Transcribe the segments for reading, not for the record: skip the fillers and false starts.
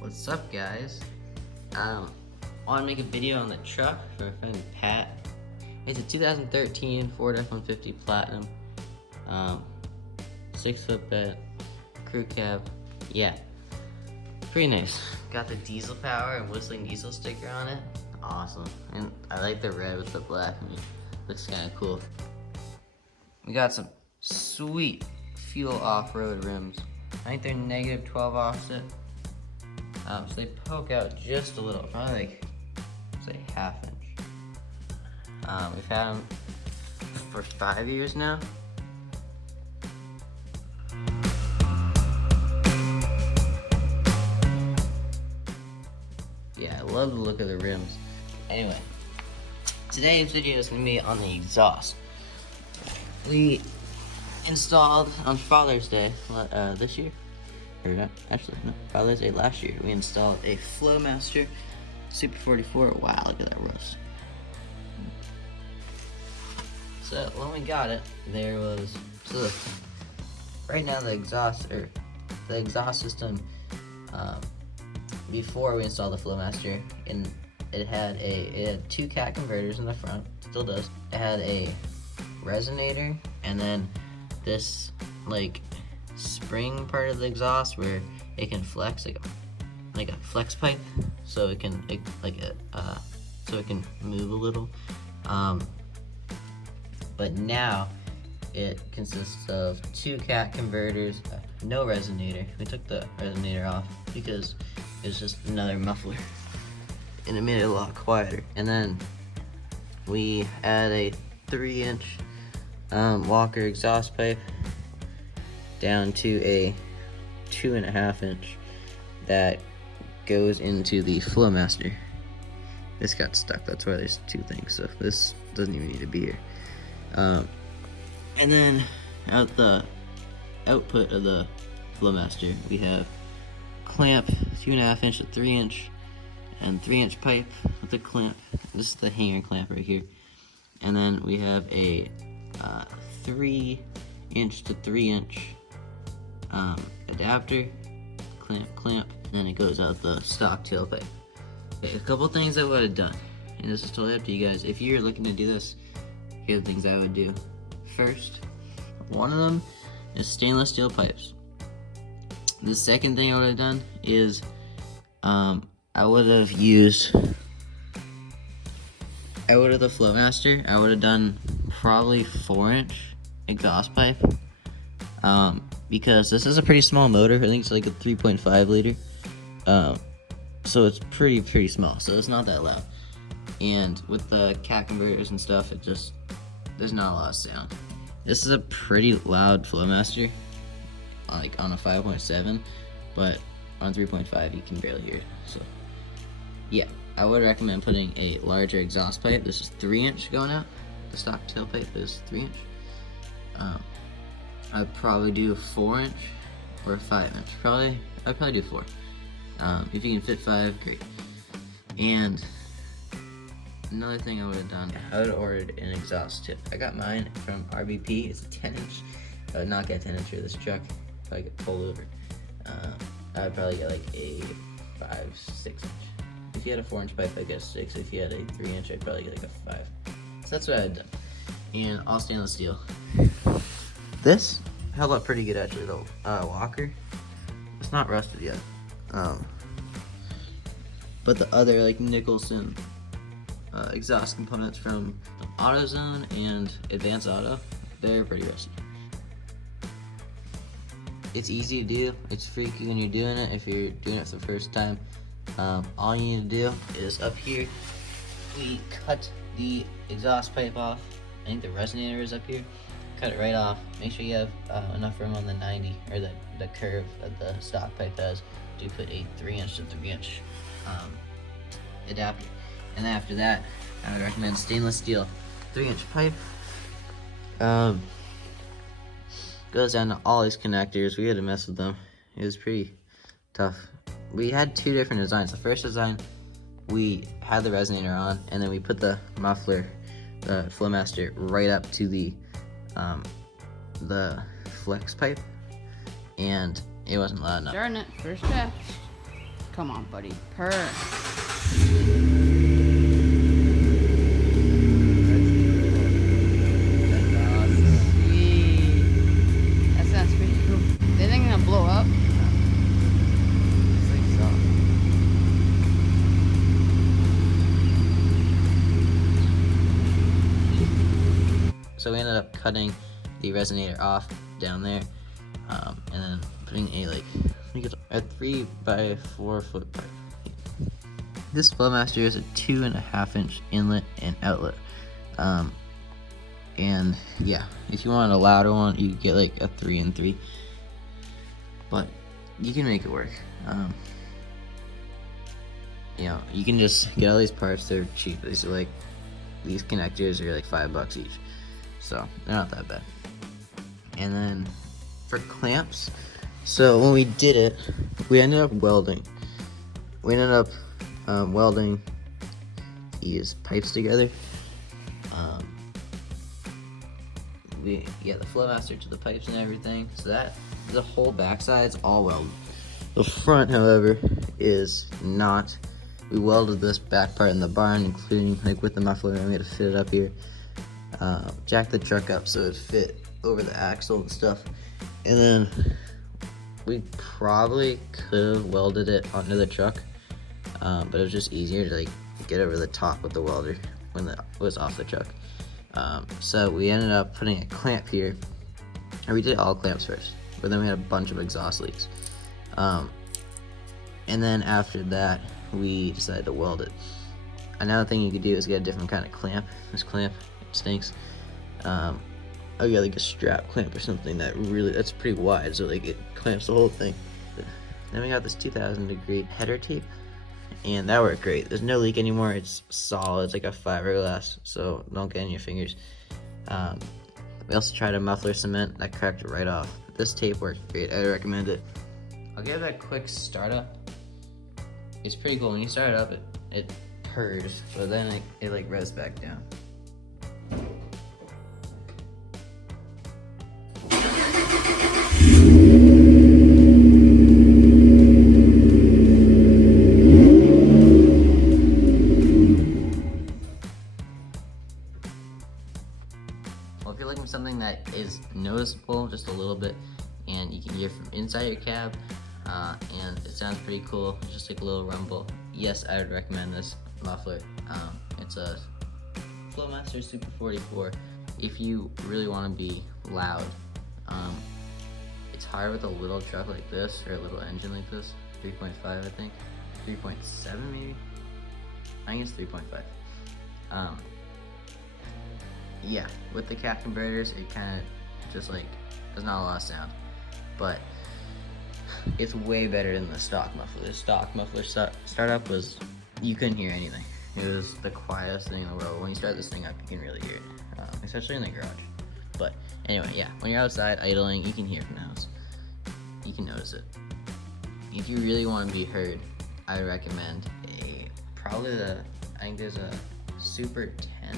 What's up, guys? I want to make a video on the truck for my friend Pat. It's a 2013 Ford F150 Platinum, 6-foot bed, crew cab. Yeah, pretty nice. Got the diesel power and whistling diesel sticker on it. Awesome. And I like the red with the black. I mean, looks kind of cool. We got some sweet fuel off-road rims. I think they're -12 offset. So they poke out just a little, probably like, say, ½ inch. We've had them for 5 years now. Yeah, I love the look of the rims. Anyway, today's video is going to be on the exhaust. We installed on Father's Day this year. Or not, actually, no, Father's Day last year, we installed a Flowmaster Super 44. Wow, look at that rust. So when we got it, there was, right now the exhaust system, before we installed the Flowmaster, and it had 2 cat converters in the front, still does. It had a resonator, and then this like spring part of the exhaust where it can flex, like a flex pipe, so it can move a little. But now it consists of 2 cat converters, no resonator. We took the resonator off because it's just another muffler, and it made it a lot quieter. And then we add a 3-inch Walker exhaust pipe down to a 2.5-inch that goes into the Flowmaster. This got stuck, that's why there's 2 things, so this doesn't even need to be here. And then out the output of the Flowmaster, we have clamp, 2.5-inch to 3-inch, and 3-inch pipe with the clamp. This is the hanger clamp right here. And then we have a 3-inch to 3-inch adapter, clamp, and then it goes out the stock tailpipe. Okay, a couple things I would have done, and this is totally up to you guys. If you're looking to do this, here are the things I would do. First, one of them is stainless steel pipes. The second thing I would have done is I would have the Flowmaster. I would have done probably 4-inch exhaust pipe, because this is a pretty small motor. I think it's like a 3.5 liter, so it's pretty small, so it's not that loud. And with the cat converters and stuff, there's not a lot of sound. This is a pretty loud Flowmaster, like on a 5.7, but on 3.5 you can barely hear it. So yeah, I would recommend putting a larger exhaust pipe. This is 3-inch going out. The stock tailpipe is 3-inch. I'd probably do a 4-inch or a 5-inch. I'd probably do 4. If you can fit 5, great. And another thing I would have done, I would have ordered an exhaust tip. I got mine from RBP. It's a 10-inch. I would not get a 10-incher. This truck probably get pulled over. I would probably get like a 5-6 inch. If you had a 4-inch pipe, I'd get a 6. If you had a 3-inch, I'd probably get like a 5. So that's what I had done. And all stainless steel. This held up pretty good actually though. Walker, it's not rusted yet. But the other like Nicholson exhaust components from AutoZone and Advanced Auto, they're pretty rusty. It's easy to do. It's freaky when you're doing it. If you're doing it for the first time, all you need to do is up here, we cut the exhaust pipe off. I think the resonator is up here. Cut it right off. Make sure you have enough room on the 90 or the curve that the stock pipe has to put a 3-inch to 3-inch adapter. And then after that, I would recommend stainless steel 3-inch pipe. Goes down to all these connectors. We had to mess with them. It was pretty tough. We had 2 different designs. The first design, we had the resonator on, and then we put the muffler, the Flowmaster, right up to the flex pipe, and it wasn't loud enough. Darn it, first test. Come on, buddy. Purr. Sweet. That sounds pretty cool. They think gonna blow up? It's like soft. So we ended up cutting the resonator off down there, and then putting a I think it's a 3x4 foot pipe. This Flowmaster is a 2.5-inch inlet and outlet, and yeah, if you want a louder one, you get like a 3-in-3, but you can make it work. You know, you can just get all these parts. They're cheap. These are these connectors are like $5 each, so they're not that bad. And then for clamps, so when we did it, we ended up welding. We ended up welding these pipes together. The Flowmaster to the pipes and everything. So that the whole backside's all welded. The front, however, is not. We welded this back part in the barn, including with the muffler, and we had to fit it up here. Jack the truck up so it fit over the axle and stuff. And then we probably could have welded it onto the truck, but it was just easier to get over the top with the welder when it was off the truck. So we ended up putting a clamp here, and we did all clamps first, but then we had a bunch of exhaust leaks. And then after that, we decided to weld it. Another thing you could do is get a different kind of clamp. This clamp stinks. I got a strap clamp or something that's pretty wide, so it clamps the whole thing. Then we got this 2000-degree header tape, and that worked great. There's no leak anymore. It's solid. It's like a fiberglass, so don't get in your fingers. We also tried a muffler cement that cracked right off. This tape worked great. I recommend it. I'll give it a quick startup. It's pretty cool. When you start it up, it purrs, but then it revs back down. Well, if you're looking for something that is noticeable just a little bit, and you can hear from inside your cab, and it sounds pretty cool, just a little rumble, yes, I would recommend this muffler. It's a Flowmaster Super 44. If you really want to be loud, it's hard with a little truck like this, or a little engine like this. 3.5, I think. 3.7 maybe? I think it's 3.5. Yeah, with the cat converters, it kind of just there's not a lot of sound, but it's way better than the stock muffler. The stock muffler startup was, you couldn't hear anything. It was the quietest thing in the world. When you start this thing up, you can really hear it, especially in the garage. But anyway, yeah, when you're outside idling, you can hear from the house. You can notice it. If you really want to be heard, I recommend I think there's a Super 10,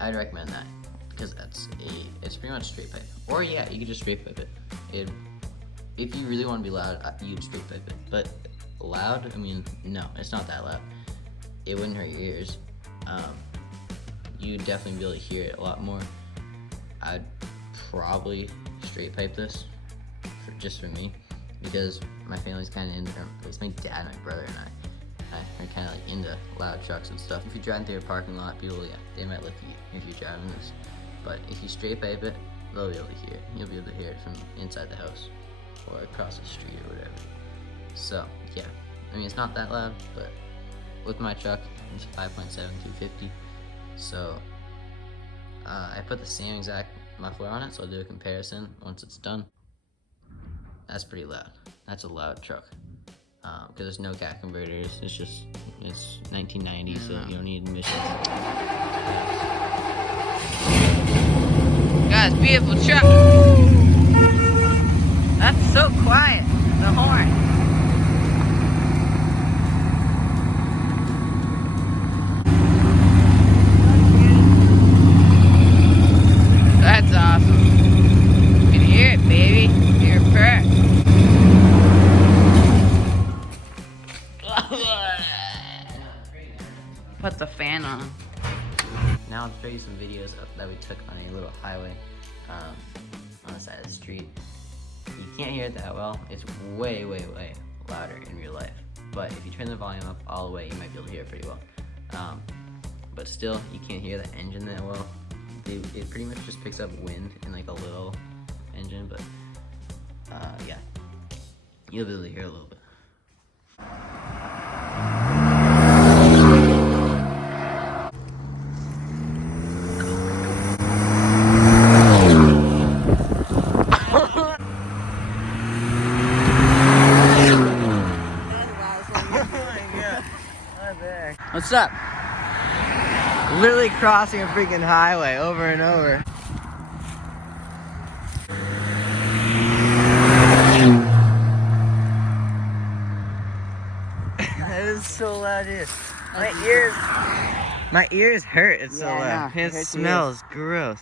I'd recommend that, because it's pretty much straight pipe. Or yeah, you could just straight pipe it. If you really want to be loud, you'd straight pipe it. But loud, I mean, no, it's not that loud. It wouldn't hurt your ears. You'd definitely be able to hear it a lot more. I'd probably straight pipe this, just for me, because my family's kind of into, at least my dad, my brother, and I are kind of into loud trucks and stuff. If you're driving through a parking lot, people, they might look at you if you're driving this. But if you straight pipe it, they'll be able to hear it. You'll be able to hear it from inside the house or across the street or whatever. So yeah, I mean, it's not that loud, but with my truck, it's 5.7 250. So I put the same exact muffler on it, so I'll do a comparison once it's done. That's pretty loud. That's a loud truck. Because there's no cat converters. It's 1990, so you don't need emissions. Guys, beautiful truck. That's so quiet. The horn. That's awesome. You can hear it, baby. Hear it purr. put the fan on. Now I'll show you some videos that we took on a little highway on the side of the street. You can't hear it that well. It's way, way, way louder in real life. But if you turn the volume up all the way, you might be able to hear it pretty well. But still, you can't hear the engine that well. It pretty much just picks up wind in like a little engine, but yeah, you'll be able to hear a little bit. What's up? Literally crossing a freaking highway over and over. That is so loud, dude. My ears hurt. It's so loud. It smells gross.